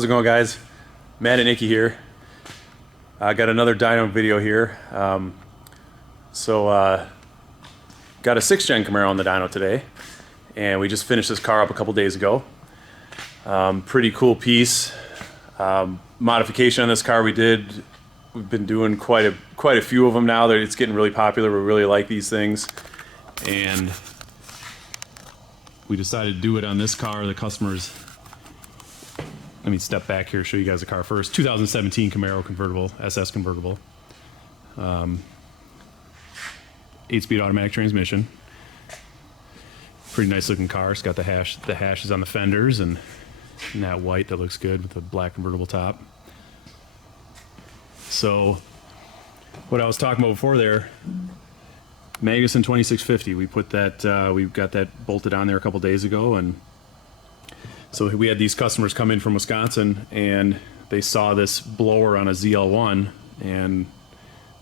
How's it going, guys? Matt and Nikki here. I got another dyno video here. Got a 6th gen Camaro on the dyno today, and we just finished this car up a couple days ago. Pretty cool piece. Modification on this car we've been doing quite a few of them now. It's getting really popular. We really like these things, and we decided to do it on this car. The customers, let me step back here, show you guys the car first. 2017 Camaro convertible, SS convertible. 8-speed automatic transmission. Pretty nice looking car. It's got the hashes on the fenders and that white that looks good with the black convertible top. So what I was talking about before there, Magnuson 2650. We put that, we got that bolted on there a couple days ago, and so we had these customers come in from Wisconsin, and they saw this blower on a ZL1, and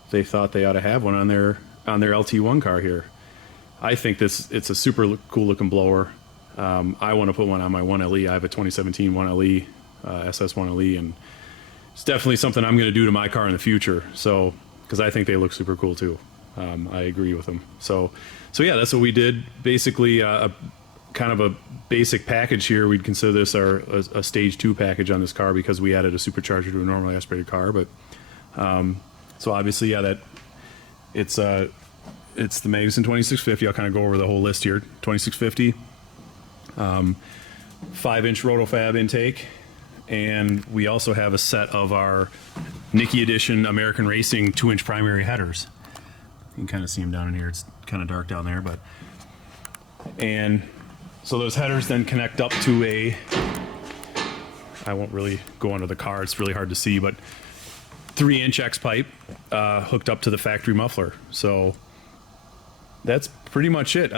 they thought they ought to have one on their LT1 car here. I think it's a super cool looking blower. I want to put one on my 1LE. I have a 2017 1LE, SS 1LE, and it's definitely something I'm going to do to my car in the future. So, because I think they look super cool too. I agree with them. So yeah, that's what we did. Basically, kind of a basic package here. We'd consider this a stage 2 package on this car because we added a supercharger to a normally aspirated car. But so obviously, yeah, it's the Magnuson 2650. I'll kind of go over the whole list here. 2650, 5-inch rotofab intake, and we also have a set of our Nikki Edition American Racing 2-inch primary headers. You can kind of see them down in here. It's kind of dark down there, but and so those headers then connect up to I won't really go under the car. It's really hard to see, but 3-inch X pipe hooked up to the factory muffler. So that's pretty much it.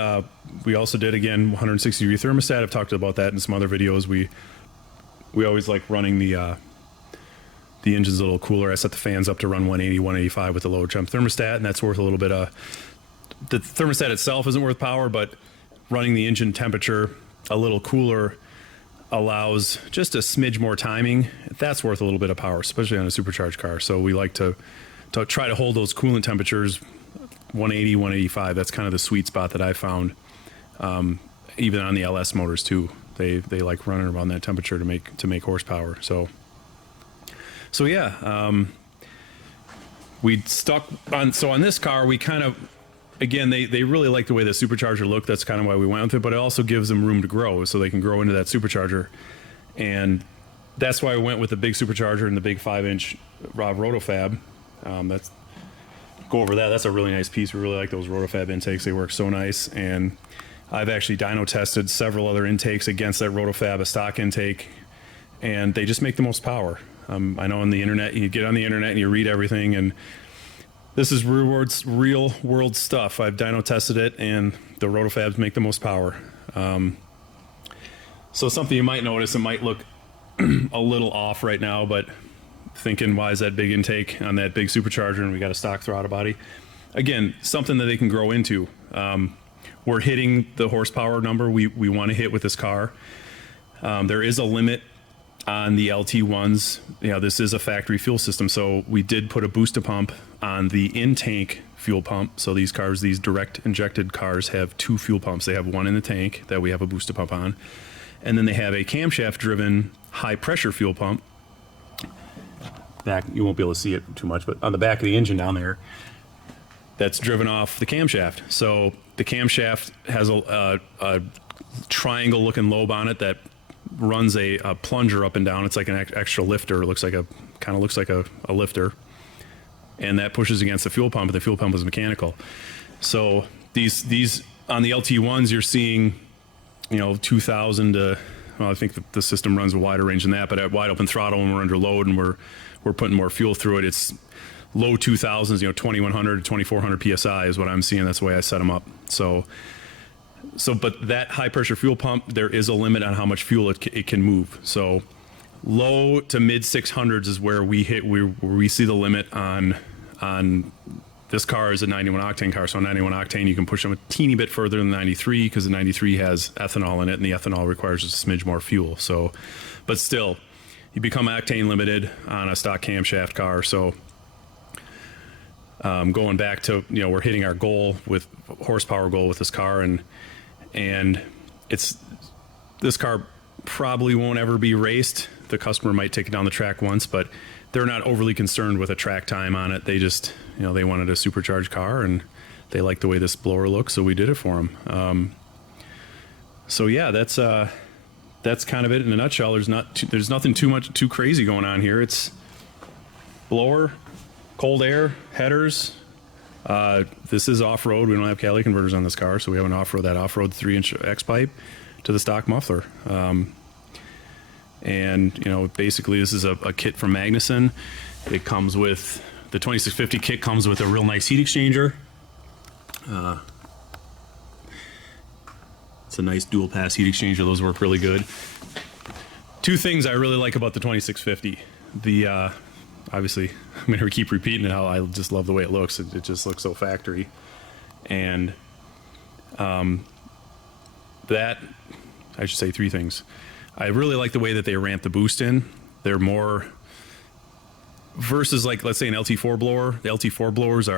We also did, again, 160-degree thermostat. I've talked about that in some other videos. We always like running the engine's a little cooler. I set the fans up to run 180, 185 with the lower temp thermostat, and that's worth a little bit of. The thermostat itself isn't worth power, but running the engine temperature a little cooler allows just a smidge more timing. That's worth a little bit of power, especially on a supercharged car. So we like to try to hold those coolant temperatures 180, 185. That's kind of the sweet spot that I found. Even on the LS motors too, they like running around that temperature to make horsepower. So yeah, we stuck on. So on this car, we kind of, again, they really like the way the supercharger looked. That's kind of why we went with it, but it also gives them room to grow, so they can grow into that supercharger. And that's why I went with the big supercharger and the big 5-inch rotofab. Go over that. That's a really nice piece. We really like those rotofab intakes. They work so nice. And I've actually dyno tested several other intakes against that rotofab, a stock intake, and they just make the most power. I know on the internet, you get on the internet and you read everything, and this is real world stuff. I've dyno tested it, and the rotofabs make the most power. So something you might notice, it might look a little off right now, but thinking, why is that big intake on that big supercharger and we got a stock throttle body? Again, something that they can grow into. We're hitting the horsepower number we want to hit with this car. There is a limit on the LT1s. This is a factory fuel system, so we did put a booster pump on the in-tank fuel pump. So these cars, these direct injected cars, have 2 fuel pumps. They have one in the tank that we have a booster pump on, and then they have a camshaft driven high pressure fuel pump. Back, you won't be able to see it too much, but on the back of the engine down there, that's driven off the camshaft. So the camshaft has a triangle looking lobe on it that runs a plunger up and down. It's like an extra lifter. It looks like kind of looks like a lifter, and that pushes against the fuel pump, but the fuel pump is mechanical. So these on the LT1s, you're seeing 2,000 to, well, I think the system runs a wider range than that, but at wide open throttle, when we're under load and we're putting more fuel through it, it's low 2,000s, 2,100 to 2,400 psi is what I'm seeing. That's the way I set them up. So but that high pressure fuel pump, there is a limit on how much fuel it can move. So low to mid 600s is where we see the limit on This car is a 91 octane car, so 91 octane, you can push them a teeny bit further than the 93 because the 93 has ethanol in it, and the ethanol requires a smidge more fuel. So, but still, you become octane limited on a stock camshaft car. So going back to, you know, we're hitting our goal with horsepower goal with this car, and this car probably won't ever be raced. The customer might take it down the track once, but they're not overly concerned with a track time on it. They just, you know, they wanted a supercharged car and they liked the way this blower looks, so we did it for them. So yeah, that's kind of it in a nutshell. There's nothing too crazy going on here. It's blower, cold air, headers. This is off-road. We don't have catalytic converters on this car, so we have an off-road 3-inch X pipe to the stock muffler. And you know, basically this is a kit from Magnuson. It comes with the 2650 kit, comes with a real nice heat exchanger. It's a nice dual pass heat exchanger. Those work really good. Two things I really like about the 2650. Obviously I'm gonna keep repeating it, how I just love the way it looks. It just looks so factory. And that, I should say three things. I really like the way that they ramp the boost in. They're more, versus like, let's say an LT4 blower. The LT4 blowers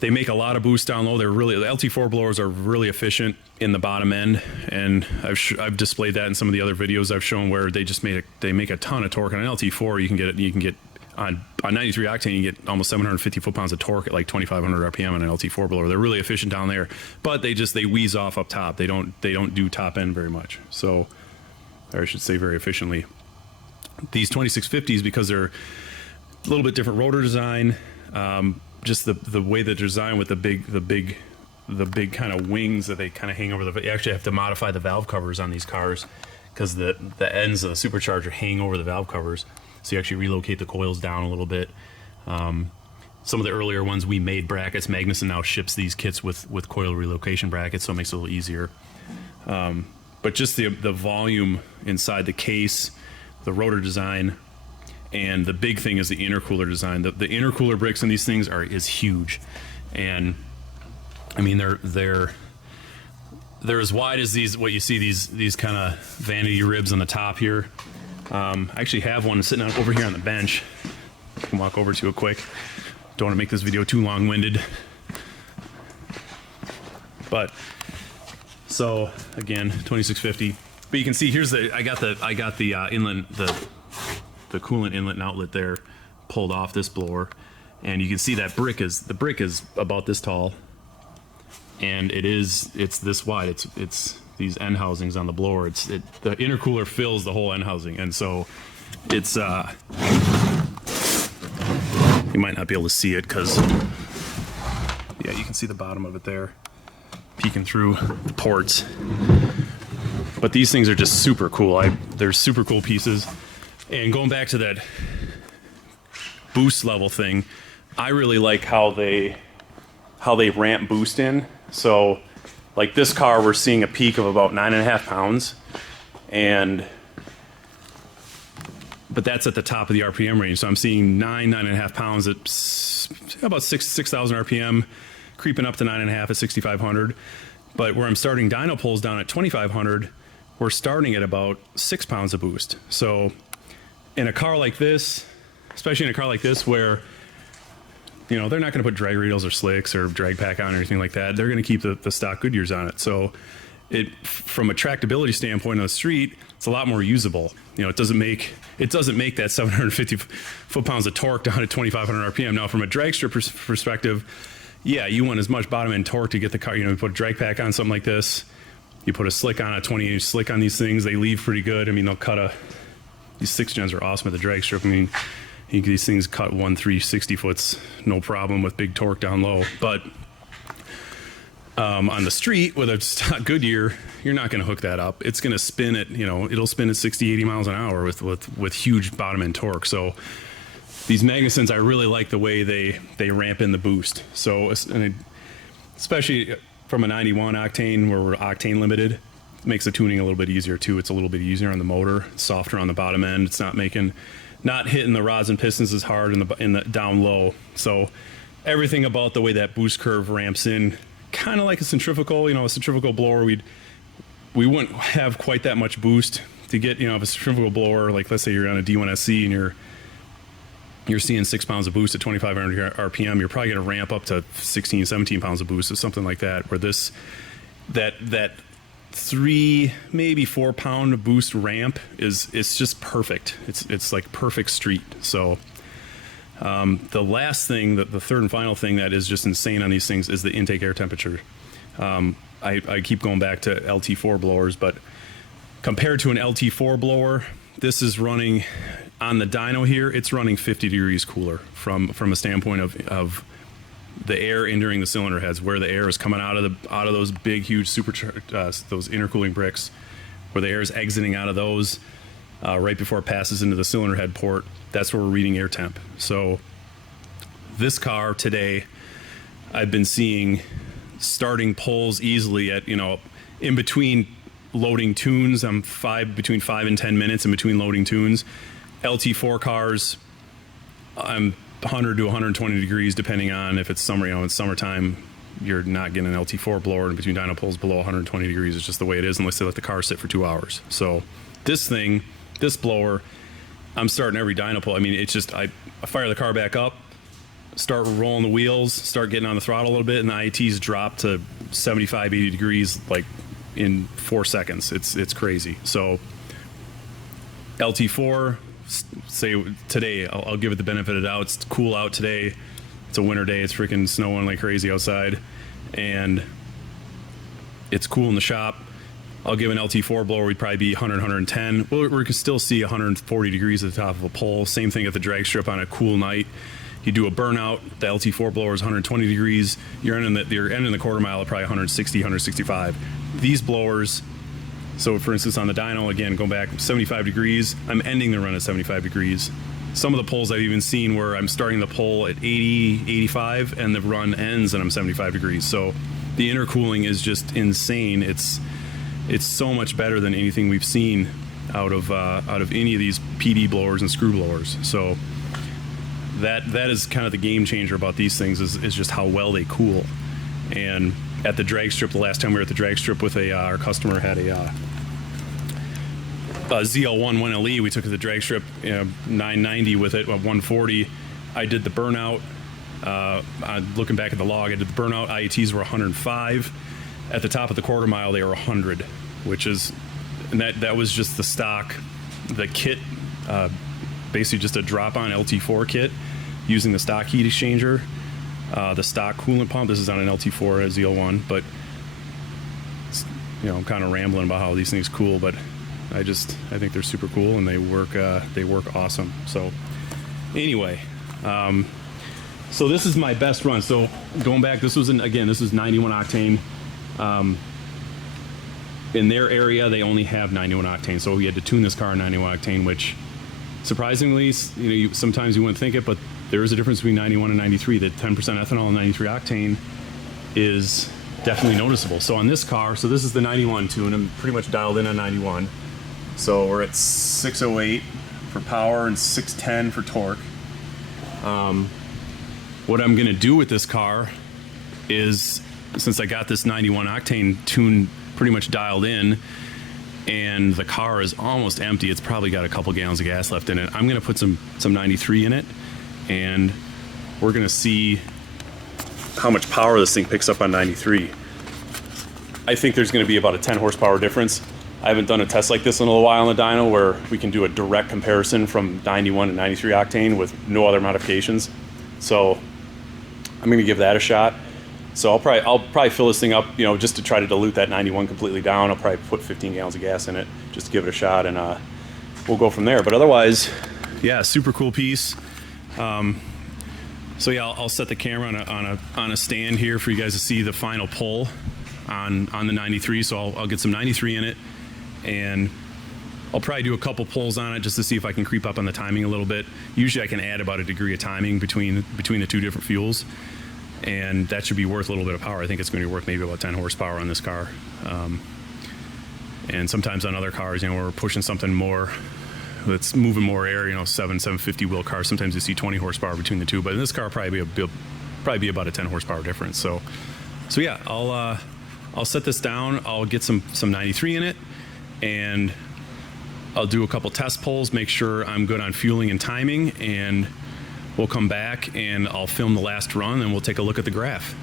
they make a lot of boost down low. The LT4 blowers are really efficient in the bottom end, and I've displayed that in some of the other videos I've shown where they just they make a ton of torque. On an LT4, you can get on 93 octane, you get almost 750 foot-pounds of torque at like 2,500 RPM on an LT4 blower. They're really efficient down there, but they wheeze off up top. They don't do top end very much. So, or I should say very efficiently. These 2650s, because they're a little bit different rotor design, just the way they're designed with the big kind of wings that they kind of hang over you actually have to modify the valve covers on these cars because the ends of the supercharger hang over the valve covers. So you actually relocate the coils down a little bit. Some of the earlier ones we made brackets. Magnuson now ships these kits with coil relocation brackets, so it makes it a little easier. But just the volume inside the case, the rotor design, and the big thing is the intercooler design. The intercooler bricks in these things is huge, and I mean they're as wide as what you see these kind of vanity ribs on the top here. I actually have one sitting over here on the bench. I can walk over to it quick. Don't want to make this video too long-winded, but so again, 2650. But you can see here's I got the inlet, the coolant inlet and outlet there pulled off this blower, and you can see that the brick is about this tall, and it's this wide. It's these end housings on the blower. The intercooler fills the whole end housing, and so it's you might not be able to see it because yeah, you can see the bottom of it there peeking through the ports. But these things are just super cool. They're super cool pieces. And going back to that boost level thing, I really like how they ramp boost in. So like this car, we're seeing a peak of about 9.5 pounds, but that's at the top of the RPM range. So I'm seeing 9.5 pounds at about 6,000 RPM, creeping up to 9.5 at 6,500. But where I'm starting dyno pulls down at 2,500, we're starting at about 6 pounds of boost. So in a car like this, especially in a car like this where, you know, they're not going to put drag radials or slicks or drag pack on or anything like that. They're going to keep the stock Goodyears on it. So from a tractability standpoint on the street, it's a lot more usable. You know, it doesn't make that 750 foot-pounds of torque down at 2,500 RPM. Now, from a drag strip perspective, yeah, you want as much bottom end torque to get the car. You know, you put a drag pack on something like this, you put a slick on, a 20-inch slick on these things, they leave pretty good. I mean, these 6 gens are awesome at the drag strip. I mean, these things cut 360 foots, no problem with big torque down low. But on the street with a stock Goodyear, you're not going to hook that up. It's going to spin at, you know, it'll spin at 60, 80 miles an hour with huge bottom end torque. So these Magnusons, I really like the way they ramp in the boost. So especially from a 91 octane where we're octane limited, it makes the tuning a little bit easier too. It's a little bit easier on the motor. It's softer on the bottom end. It's not hitting the rods and pistons as hard in the down low. So everything about the way that boost curve ramps in, kind of like a centrifugal. You know, a centrifugal blower, we wouldn't have quite that much boost to get, you know, if a centrifugal blower, like let's say you're on a D1SC and you're seeing 6 pounds of boost at 2,500 RPM, you're probably going to ramp up to 16, 17 pounds of boost or something like that. Where that 3, maybe 4 pound boost ramp it's just perfect. It's like perfect street. So the last thing, the third and final thing that is just insane on these things is the intake air temperature. I keep going back to LT4 blowers, but compared to an LT4 blower, this is running on the dyno here. It's running 50 degrees cooler from a standpoint of the air entering the cylinder heads, where the air is coming out of those big, huge supercharged, those intercooling bricks, where the air is exiting out of those right before it passes into the cylinder head port. That's where we're reading air temp. So this car today, I've been seeing starting pulls easily at, you know, in between loading tunes. I'm between 5 and 10 minutes in between loading tunes. LT4 cars, I'm 100 to 120 degrees depending on if it's summer. You know, in summertime, you're not getting an LT4 blower in between dyno pulls below 120 degrees. It's just the way it is unless they let the car sit for 2 hours. So this blower, I'm starting every dyno pull. I mean, it's just, I fire the car back up, start rolling the wheels, start getting on the throttle a little bit, and the ITs drop to 75, 80 degrees like in 4 seconds. It's crazy. So LT4, say today, I'll give it the benefit of the doubt. It's cool out today. It's a winter day. It's freaking snowing like crazy outside, and it's cool in the shop. I'll give an LT4 blower, we'd probably be 100, 110. Well, we can still see 140 degrees at the top of a pole. Same thing at the drag strip on a cool night. You do a burnout, the LT4 blower is 120 degrees. You're ending the quarter mile at probably 160, 165. These blowers, so for instance on the dyno, again, going back 75 degrees, I'm ending the run at 75 degrees. Some of the pulls I've even seen where I'm starting the pull at 80, 85, and the run ends and I'm 75 degrees. So the intercooling is just insane. It's so much better than anything we've seen out of any of these PD blowers and screw blowers. So that is kind of the game changer about these things is just how well they cool. And at the drag strip, the last time we were at the drag strip with our customer had a ZL1 1LE. We took it to the drag strip, 990 with it, 140. I did the burnout. Looking back at the log, I did the burnout. IETs were 105. At the top of the quarter mile, they were 100, which is, and that was just the stock, the kit, basically just a drop-on LT4 kit using the stock heat exchanger, the stock coolant pump. This is on an LT4 ZL1, but I'm kind of rambling about how these things cool, but I think they're super cool and they work awesome. So anyway, so this is my best run. So going back, this was 91 octane. In their area, they only have 91 octane, so we had to tune this car in 91 octane, which surprisingly, sometimes you wouldn't think it, but there is a difference between 91 and 93. The 10% ethanol and 93 octane is definitely noticeable. So on this car, so this is the 91 tune. I'm pretty much dialed in on 91. So we're at 608 for power and 610 for torque. What I'm gonna do with this car is, since I got this 91 octane tune pretty much dialed in and the car is almost empty, it's probably got a couple gallons of gas left in it, I'm gonna put some 93 in it, and we're gonna see how much power this thing picks up on 93. I think there's gonna be about a 10 horsepower difference. I haven't done a test like this in a little while on the dyno where we can do a direct comparison from 91 to 93 octane with no other modifications. So I'm gonna give that a shot. So I'll probably fill this thing up, just to try to dilute that 91 completely down. I'll probably put 15 gallons of gas in it just to give it a shot, and we'll go from there. But otherwise, yeah, super cool piece. So yeah, I'll set the camera on a stand here for you guys to see the final pull on the 93. So I'll get some 93 in it, and I'll probably do a couple pulls on it just to see if I can creep up on the timing a little bit. Usually I can add about a degree of timing between the two different fuels, and that should be worth a little bit of power. I think it's going to be worth maybe about 10 horsepower on this car. And sometimes on other cars, we're pushing something more that's moving more air, 750 wheel cars. Sometimes you see 20 horsepower between the two, but in this car probably be about a 10 horsepower difference. So yeah, I'll set this down. I'll get some 93 in it, and I'll do a couple test pulls, make sure I'm good on fueling and timing, and we'll come back and I'll film the last run and we'll take a look at the graph.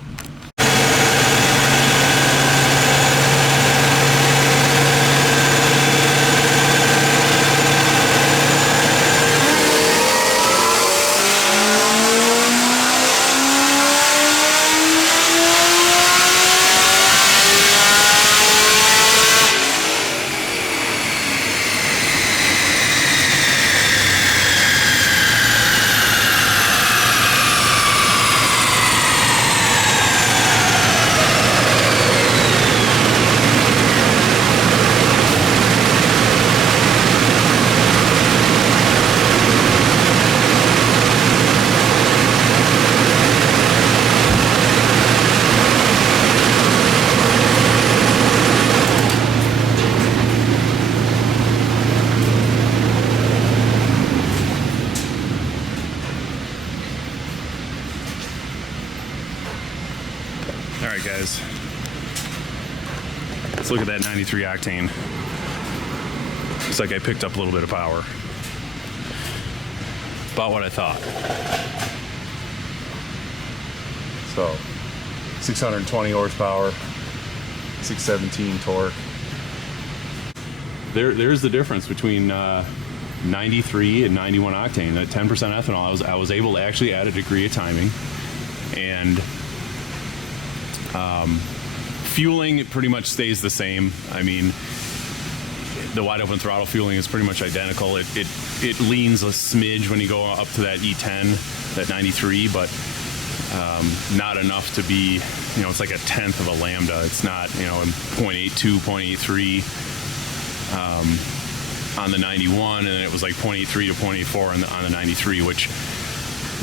All right, guys, let's look at that 93 octane. Looks like I picked up a little bit of power. About what I thought. So, 620 horsepower, 617 torque. There's the difference between 93 and 91 octane. That 10% ethanol, I was able to actually add a degree of timing, and fueling, it pretty much stays the same. I mean, the wide open throttle fueling is pretty much identical. It leans a smidge when you go up to that E10, that 93, but not enough to be, you know, it's like a tenth of a lambda. It's not, you know, 0.82, 0.83 on the 91, and then it was like 0.83 to 0.84 on the 93, which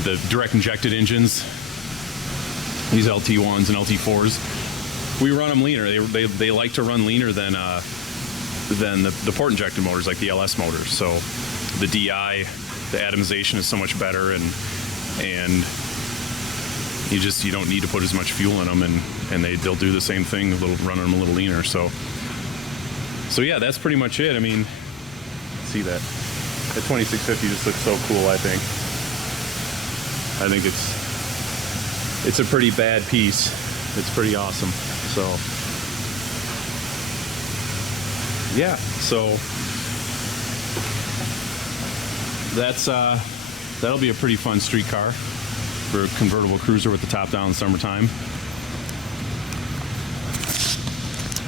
the direct injected engines, these LT1s and LT4s, we run them leaner. They like to run leaner than the port injected motors, like the LS motors. So the DI, the atomization is so much better, and you don't need to put as much fuel in them, and they'll do the same thing, running them a little leaner. So yeah, that's pretty much it. I mean, see that 2650 just looks so cool. I think it's a pretty bad piece. It's pretty awesome. So yeah, so that'll be a pretty fun street car for a convertible cruiser with the top down in the summertime.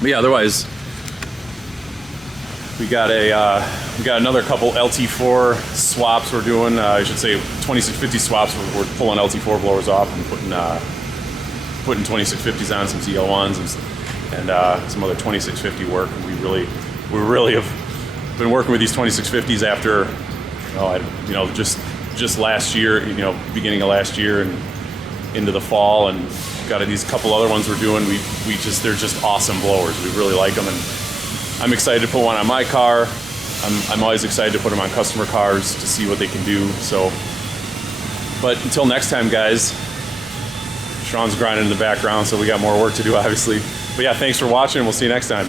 But yeah, otherwise we got another couple LT4 swaps we're doing. I should say 2650 swaps. We're pulling LT4 blowers off and putting 2650s on, some ZL1s and some other 2650 work. We really have been working with these 2650s after, just last year, beginning of last year and into the fall, and got these couple other ones we're doing. They're just awesome blowers. We really like them, and I'm excited to put one on my car. I'm always excited to put them on customer cars to see what they can do. So, but until next time, guys, Sean's grinding in the background, so we got more work to do, obviously. But yeah, thanks for watching. We'll see you next time.